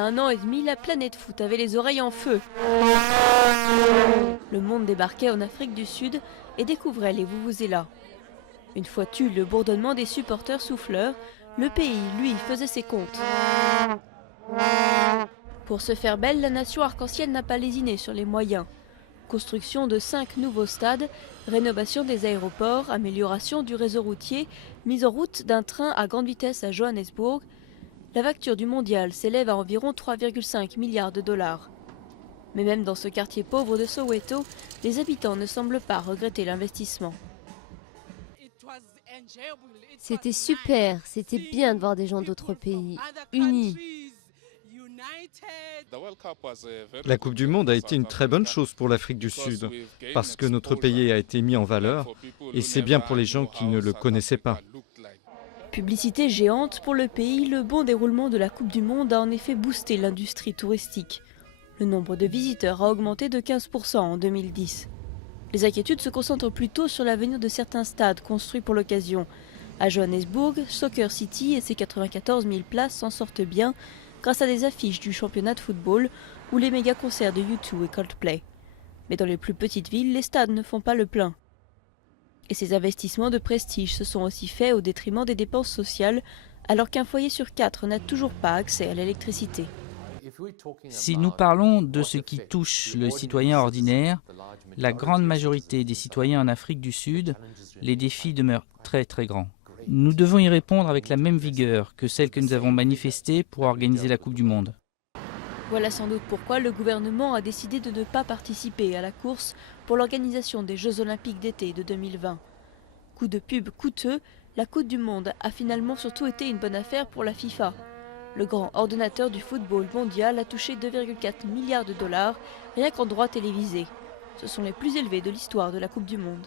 a 1 an et demi, la planète foot avait les oreilles en feu. Le monde débarquait en Afrique du Sud et découvrait les vuvuzelas. Une fois tu le bourdonnement des supporters souffleurs, le pays, lui, faisait ses comptes. Pour se faire belle, la nation arc-en-ciel n'a pas lésiné sur les moyens. Construction de 5 nouveaux stades, rénovation des aéroports, amélioration du réseau routier, mise en route d'un train à grande vitesse à Johannesburg. La facture du mondial s'élève à environ 3,5 milliards de dollars. Mais même dans ce quartier pauvre de Soweto, les habitants ne semblent pas regretter l'investissement. C'était super, c'était bien de voir des gens d'autres pays unis. La Coupe du Monde a été une très bonne chose pour l'Afrique du Sud, parce que notre pays a été mis en valeur, et c'est bien pour les gens qui ne le connaissaient pas. Publicité géante pour le pays, le bon déroulement de la Coupe du Monde a en effet boosté l'industrie touristique. Le nombre de visiteurs a augmenté de 15% en 2010. Les inquiétudes se concentrent plutôt sur l'avenir de certains stades construits pour l'occasion. À Johannesburg, Soccer City et ses 94 000 places s'en sortent bien grâce à des affiches du championnat de football ou les méga-concerts de U2 et Coldplay. Mais dans les plus petites villes, les stades ne font pas le plein. Et ces investissements de prestige se sont aussi faits au détriment des dépenses sociales, alors qu'un foyer sur 4 n'a toujours pas accès à l'électricité. Si nous parlons de ce qui touche le citoyen ordinaire, la grande majorité des citoyens en Afrique du Sud, les défis demeurent très très grands. Nous devons y répondre avec la même vigueur que celle que nous avons manifestée pour organiser la Coupe du Monde. Voilà sans doute pourquoi le gouvernement a décidé de ne pas participer à la course pour l'organisation des Jeux Olympiques d'été de 2020. Coup de pub coûteux, la Coupe du Monde a finalement surtout été une bonne affaire pour la FIFA. Le grand ordonnateur du football mondial a touché 2,4 milliards de dollars rien qu'en droits télévisés. Ce sont les plus élevés de l'histoire de la Coupe du Monde.